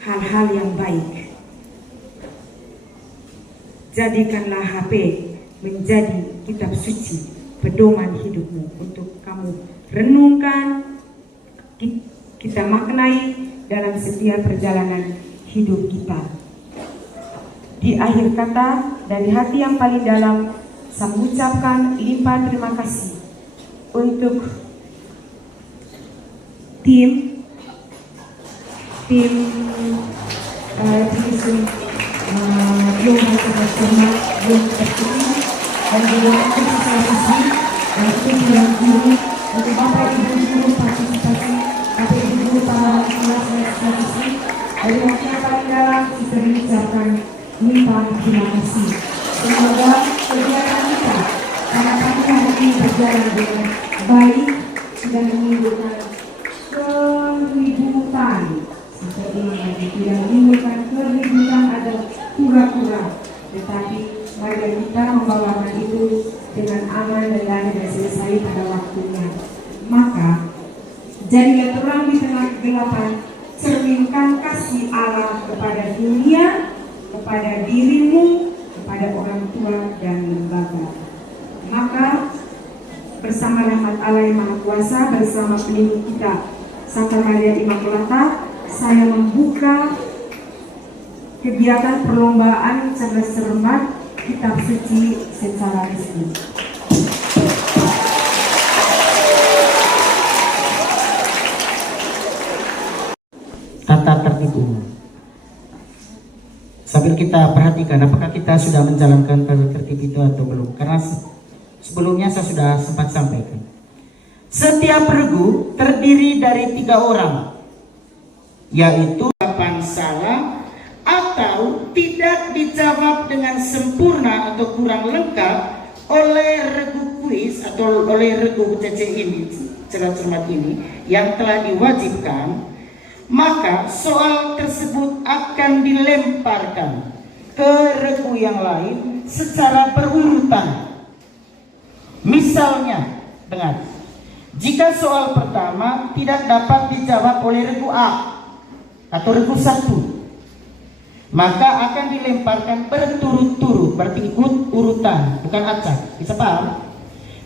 hal-hal yang baik. Jadikanlah HP menjadi kitab suci pedoman hidupmu untuk kamu renungkan, kita maknai dalam setiap perjalanan hidup kita. Di akhir kata, dari hati yang paling dalam, saya mengucapkan limpah terima kasih untuk tim Global Internasional yang terpilih dan juga untuk sosialisasi dan untuk guru, untuk Bapak Ibu guru partisipasi, Bapak Ibu guru para kelas sosialisasi, dari hati yang paling dalam kita mengucapkan limpah terima kasih. Semoga kegiatan kita pada pagi hari ini berjalan dengan baik dan menimbulkan keributan. Sampai ini lagi tidak menimbulkan keributan ada kura-kura, tetapi mari kita membawakan itu dengan aman dan damai dan selesai pada waktunya. Maka jadilah terang di tengah kegelapan, cerminkan kasih Allah kepada dunia, kepada dirimu, kepada orang tua dan lembaga. Maka bersama rahmat Allah yang Maha Kuasa, bersama pelindung kita Santa Maria Immaculata, saya membuka kegiatan perlombaan cerdas cermat kitab suci secara resmi. Tata tertib umum. Sambil kita perhatikan apakah kita sudah menjalankan tata tertib itu atau belum, karena sebelumnya saya sudah sempat sampaikan. Setiap regu terdiri dari 3 orang, yaitu jawaban salah atau tidak dijawab dengan sempurna atau kurang lengkap oleh regu kuis atau oleh regu CC ini, cerdas cermat ini yang telah diwajibkan, maka soal tersebut akan dilemparkan ke regu yang lain secara berurutan. Misalnya, dengar, jika soal pertama tidak dapat dijawab oleh regu A atau regu 1, maka akan dilemparkan berturut-turut, berarti ikut urutan, bukan acak. Bisa paham?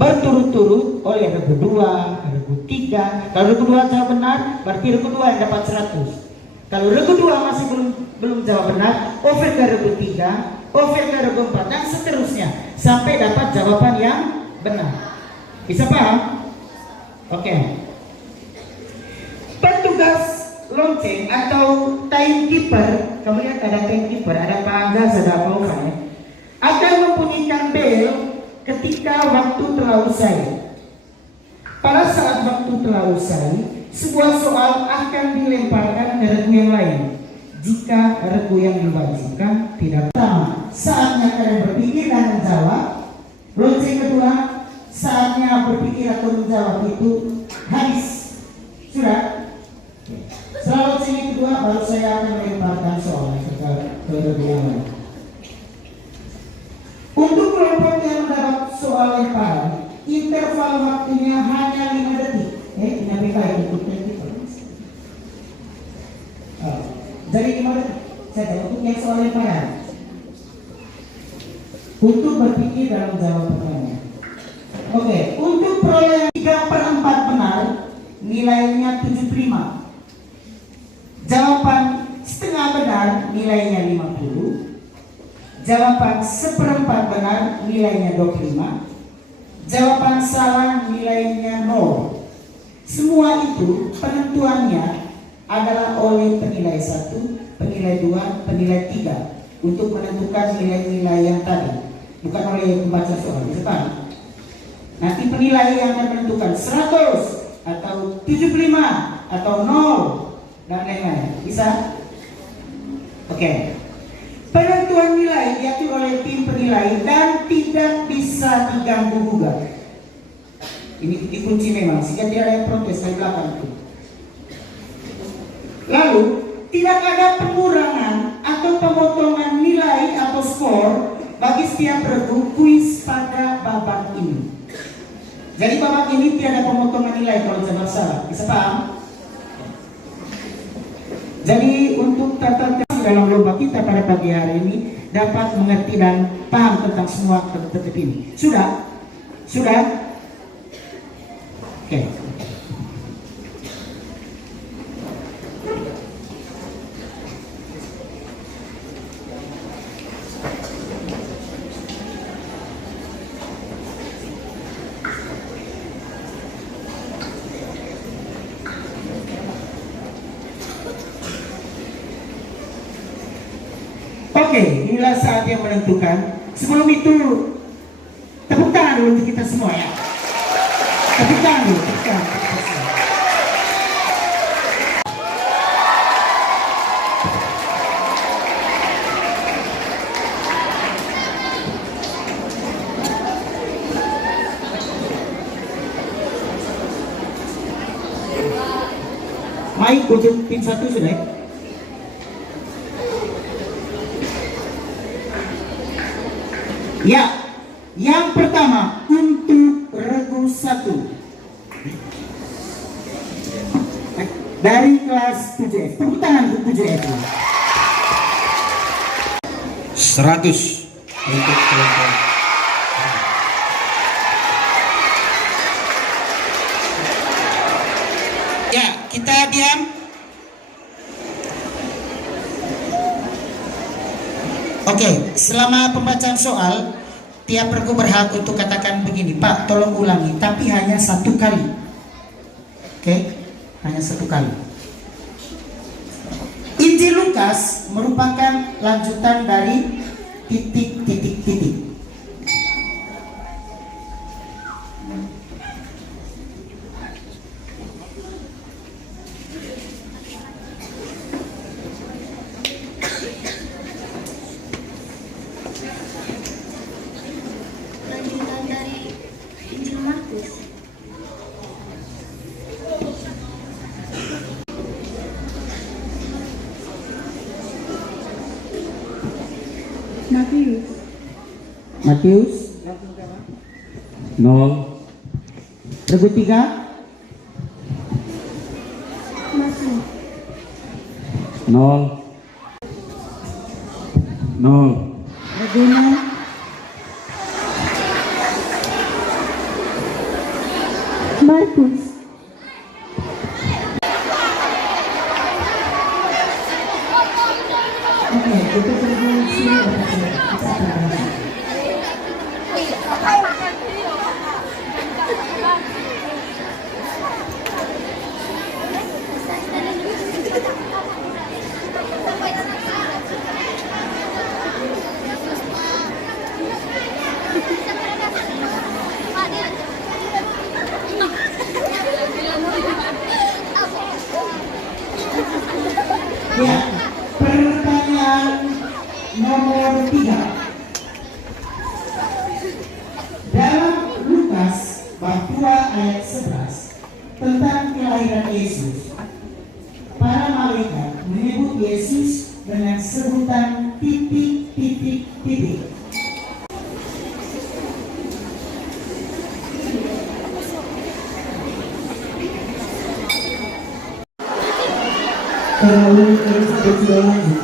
Berturut-turut oleh regu 2, regu 3. Kalau regu 2 jawab benar, berarti regu 2 yang dapat 100. Kalau regu 2 masih belum jawab benar, over ke regu 3, over ke regu 4, dan seterusnya sampai dapat jawaban yang benar. Bisa paham? Oke. Petugas lonceng atau timekeeper, kamu lihat ada timekeeper, ada Pak Angga, ada Pak Ovan, ya, akan membunyikan bel ketika waktu telah usai. Pada saat waktu telah usai, sebuah soal akan dilemparkan ke regu yang lain. Jika regu yang diwajibkan tidak sama, saatnya kalian berpikir dan menjawab. Lonceng kedua, saatnya berpikir atau menjawab itu habis. Sudah? Setelah lonceng kedua, baru saya akan melemparkan soal ke regu yang lain. Untuk kelompok yang mendapat soal lemparan, interval waktunya hanya 5 detik. Ini untuk kita. Jadi 5 detik saja untuk yang soal lemparan. Untuk berpikir dalam menjawab pertanyaan. Oke, untuk perolehan 3/4 benar, nilainya 75. Jawaban setengah benar, nilainya 50. Jawaban 1/4 benar, nilainya 25. Jawaban salah, nilainya 0. Semua itu penentuannya adalah oleh penilai 1, penilai 2, penilai 3 untuk menentukan nilai-nilai yang tadi, bukan oleh pembaca soal. Bisa? Nanti penilai yang akan menentukan 100 atau 75 atau 0 dan lain-lain. Bisa? Oke. Penentuan nilai diatur oleh tim penilai dan tidak bisa diganggu gugat. Ini dikunci memang sehingga tidak ada yang protes dari belakang itu. Lalu tidak ada pengurangan atau pemotongan nilai atau skor bagi setiap regu kuis pada babak ini. Jadi babak ini tidak ada pemotongan nilai kalau jawab salah. Bisa paham? Jadi untuk dalam lomba kita pada pagi hari ini dapat mengerti dan paham tentang semua tertib ini. Sudah? Sudah? Oke. Oke, inilah saat yang menentukan. Sebelum itu, tepuk tangan dulu untuk kita semua ya. Tepuk tangan dulu, tepuk tangan untuk kita semua. Baik, untuk tim satu sudah ya? Ya, yang pertama untuk regu 1 dari kelas 7F. Tepuk tangan untuk 7F. 100 untuk kelompok. Ya, kita diam. Oke, selama pembacaan soal, tiap regu berhak untuk katakan begini, Pak, tolong ulangi, tapi hanya 1 kali. Oke, hanya 1 kali. Injil Lukas merupakan lanjutan dari titik. Lanjutan dari Injil Markus. Matius. Matius 0. Regu 3 Markus. 0 0 regu 6 Markus. Oke, untuk regu 9 Ya, pertanyaan nomor 3. Dalam Lukas bab 2 ayat 11 tentang kelahiran Yesus, para malaikat menyebut Yesus dengan sebutan titik. Kalau sudah lanjut,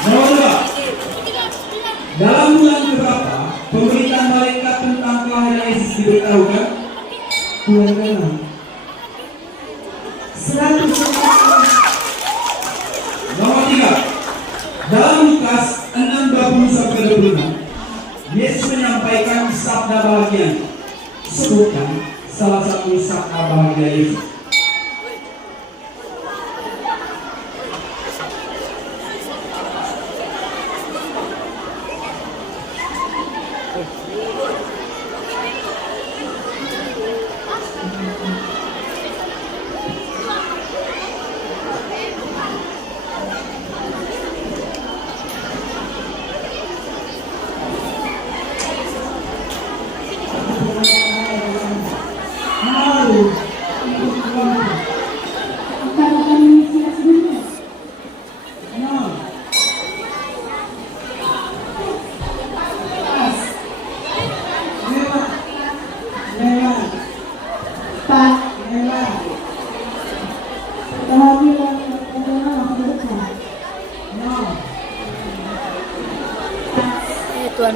Nomor 2. Dalam bulan keberapa pemberitaan malaikat tentang kelahiran Yesus diberitahukan? Nomor 3. Dalam Lukas 6:20-25 Yesus menyampaikan sabda bahagia. Sebutkan salah satu sabda bahagia Yesus.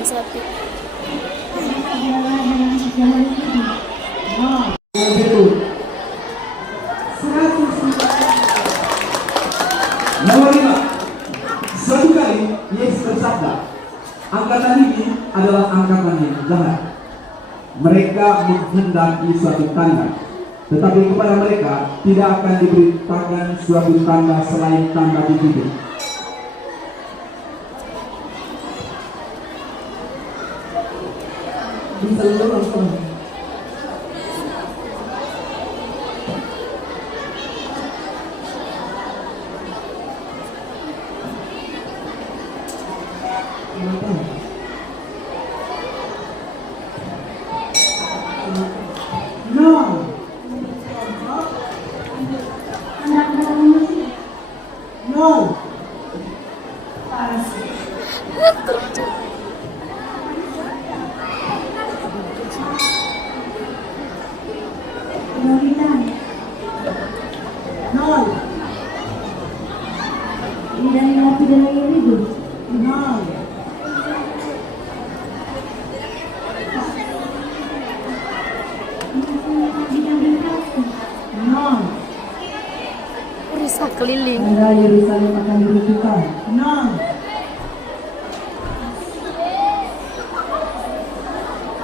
sapi. adalah dalam sejarah hidup. Betul. 100. Nomor 5. Suatu kali Yesus bersabda, angkatan ini adalah angkatan yang jahat. Mereka menghendaki suatu tanda, tetapi kepada mereka tidak akan diberitakan suatu tanda selain tanda di bibir. Bisa lu langsung. No. Anak manusia. No. Bintang. No. Bidang api dan air hidup. No. Bidang bintang. No. Rusak keliling. Tanda Yerusalem akan diruntuhkan. No.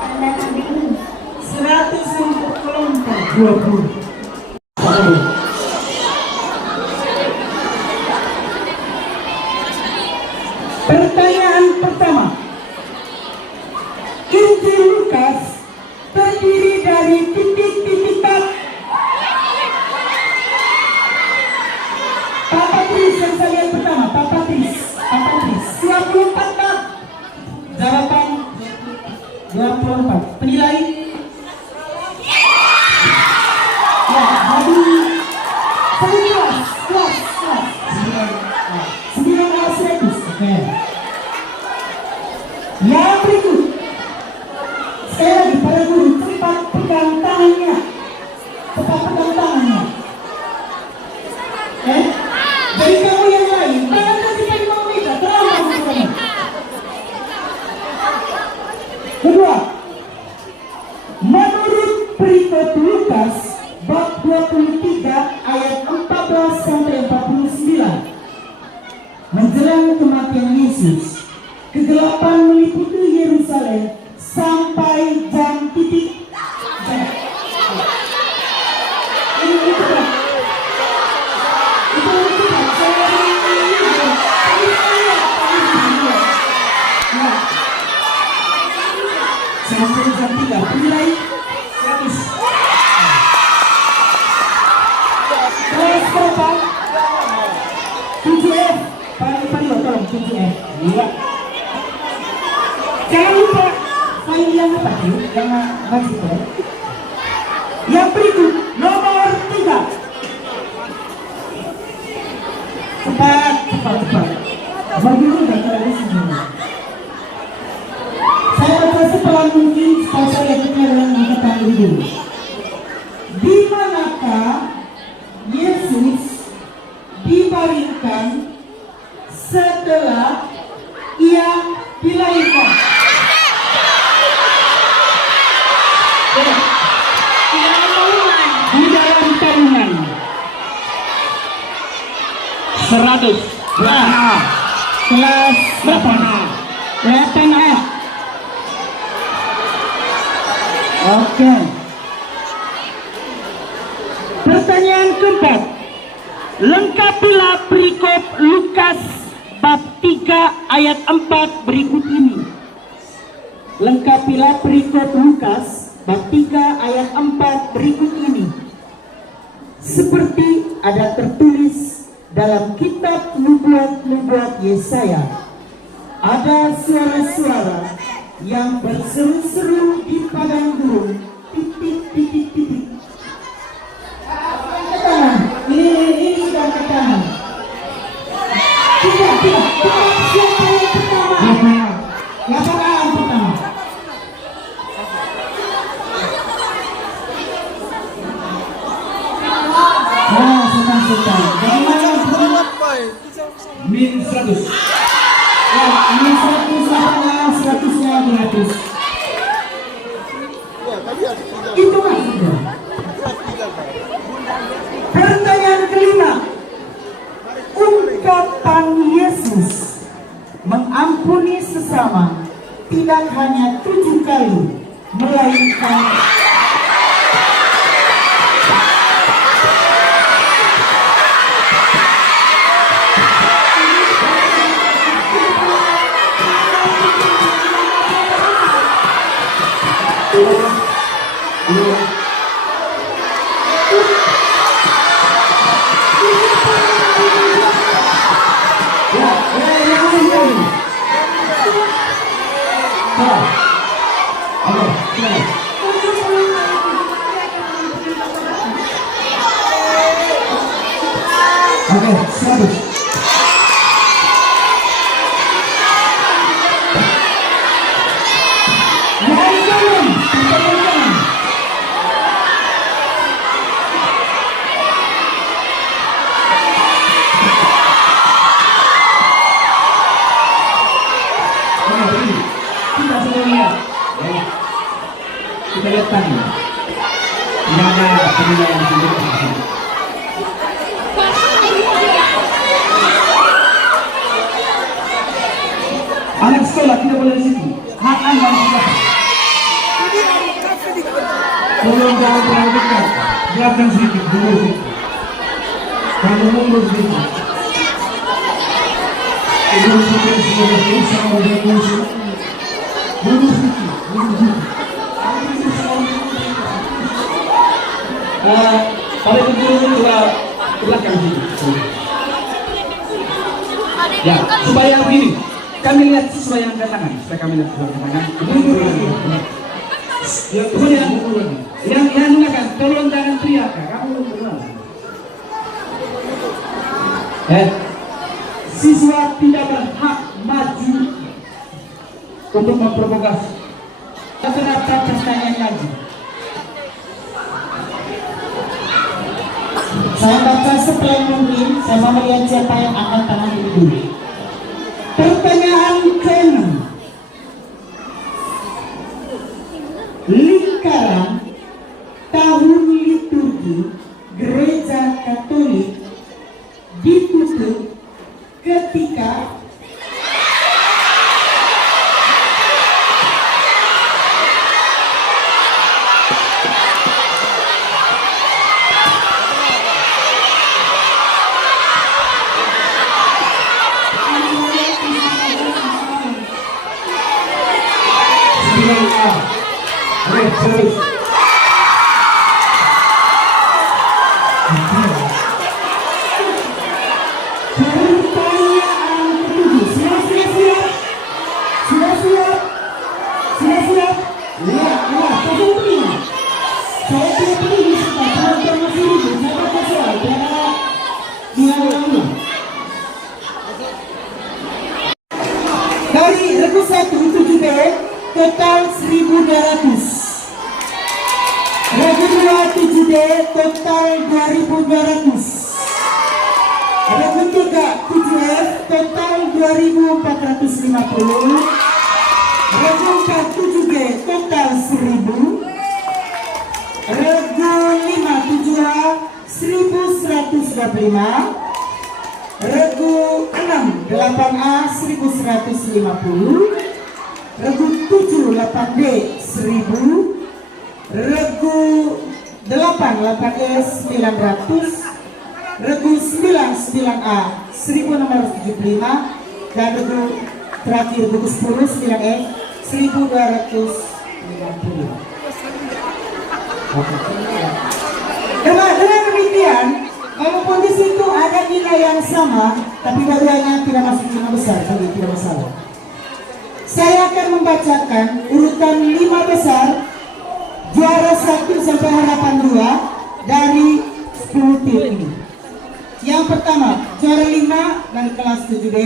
Tanda Nabi Nuh. 100 untuk kelompok 20. Pertanyaan pertama. Injil Lukas terdiri dari titik-titik. Papa Tris yang saya lihat pertama. Papa Tris. 24 tak? Jawaban 24. Penilai? Ya, jadi 900. Oke. Yang berikut. Sekali lagi para guru cepat pegang tangannya. Dari kamu yang lain, tangan kasih pada Mama Mega, terlalu kamu. Kedua, menurut berita Lukas bab 23 ayat 14 sampai 49, menjelang kematian Yesus, kegelapan meliputi Yerusalem sampai jam titik. Ini kan? Sampai jam 3 penilai 100. Kelas berapa? 7F. Paling tolong 7F. Iya. Jangan lupa file yang apa sih? Yang masih itu. Yang berikut nomor 3. Cepat. Bagi lu dan kalian semua. Saya baca sepelan mungkin supaya saya dengar dengan mengetahui dulu. Di manakah Yesus dibaringkan setelah ia dilahirkan? Di dalam tabungan. 100. Kelas berapa? 8A. Oke. Pertanyaan keempat. Lengkapilah perikop Lukas bab 3 ayat 4 berikut ini. Lengkapilah perikop Lukas bab 3 ayat 4 berikut ini. Seperti ada tertulis dalam kitab nubuat Yesaya, ada suara-suara yang berseru-seru di padang gurun. Titik. Ini sudah ke tangan. Tidak. Siapa yang pertama? Siapa yang pertama? Suka. Bagaimana? Min 100. Ya, ini 100 apa? 100-nya gratis. Itu maksudnya. Pertanyaan kelima, ungkapan Yesus mengampuni sesama tidak hanya 7 kali, melainkan Oke, 100. Kita sudah lihat, ya. Kita lihat tadi, tidak ada penilaian sendiri. Anak sekolah tidak boleh di situ. Hak Anda tidak. Tolong jangan terlalu dekat. Biarkan sedikit, mundur sedikit. Kamu mundur sedikit. Mundur sedikit, mundur sama dengan musuh. Mundur sedikit, mundur sedikit. Pada kemudian ke belakang sedikit. Ya, supaya begini. Kami lihat sesuai yang angkat tangan. Supaya kami lihat sesuai yang angkat tangan. Kemudian yang mengatakan tolong jangan teriak. Kamu belum kenal. Siswa tidak berhak maju untuk memprovokasi. Kenapa pertanyaan lagi? Saya baca sepele mungkin. Saya mau melihat siapa yang angkat tangan dulu. Pertanyaan ke-6. Lingkaran tahun liturgi Gereja Katolik ditutup ketika dari regu 1 7B total 1.200. Regu 2 7D total 2.200. Regu 3 7F total 2.450. Regu 4 7G total 1.000. Regu 5 7A 1.125. Regu 6 8A 1.150. Regu 7 8D 1.000. Regu 8 8E 900. Regu 9 9A 1.675. Dan regu terakhir regu 10 9F 1.250. Dengan demikian, walaupun di situ ada nilai yang sama, tapi dua-duanya tidak masuk lima besar, jadi tidak masalah. Saya akan membacakan urutan 5 besar, juara 1 sampai harapan 2 dari 10 tim ini. Yang pertama, juara 5 dari kelas 7D,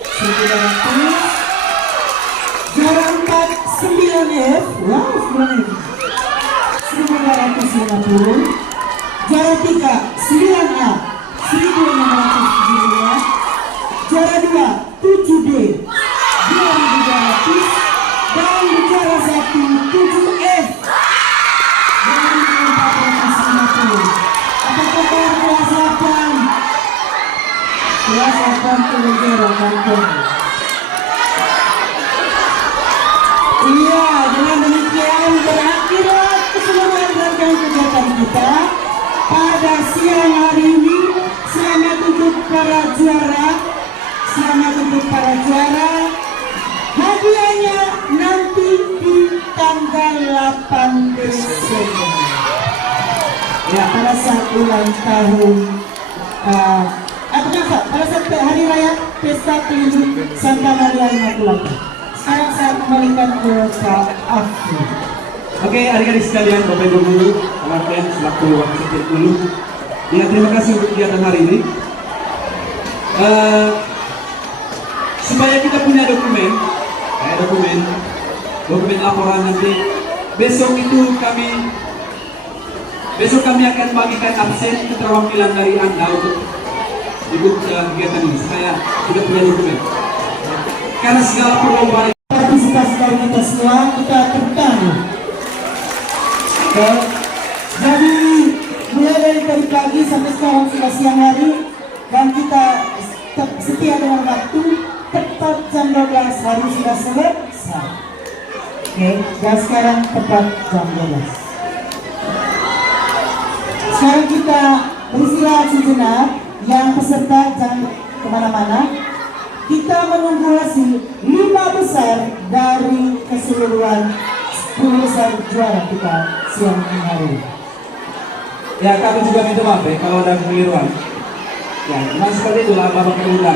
1.200. Juara 4, 9F, wow, 9F, 1.250. Juara 3, 9A, 1.675. Juara 2, 7D, 2.200. dan kelenjaran kampung. Iya, dengan demikian berakhirlah keseluruhan rangkaian kegiatan kita pada siang hari ini. Selamat untuk para juara, selamat untuk para juara. Hadiahnya nanti di tanggal 8 Desember. Ya, pada saat ulang tahun, pada saat hari raya Pesta Keliling Santa Maria Immaculata. Sekarang saya kembalikan ke Kak Afri. Oke, adik-adik sekalian, Bapak Ibu guru, teman-teman selaku wakil ketua dulu. Ya, terima kasih untuk kegiatan hari ini. Supaya kita punya dokumen laporan nanti. Besok kami akan bagikan absen keterwakilan dari Anda untuk ikut kegiatan ini. Supaya kita punya dokumen. Karena segala perlombaan Partisipasi dari kita semua, kita tertarik. Oke. Jadi mulai dari tadi pagi sampai sekarang sudah siang hari, dan kita setia dengan waktu, tepat jam 12 hari sudah selesai. Oke, dan sekarang tepat jam 12. Sekarang kita beristirahat sejenak. Yang peserta jangan kemana-mana. Kita menunggu hasil 5 besar dari keseluruhan 10 besar juara kita siang hari. ya, kami juga minta maaf ya kalau ada kekeliruan. Ya, memang seperti itulah Bapak Ketua.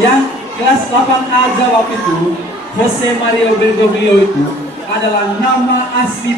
Yang kelas 8A jawab itu, Jose Mario Bergoglio itu adalah nama asli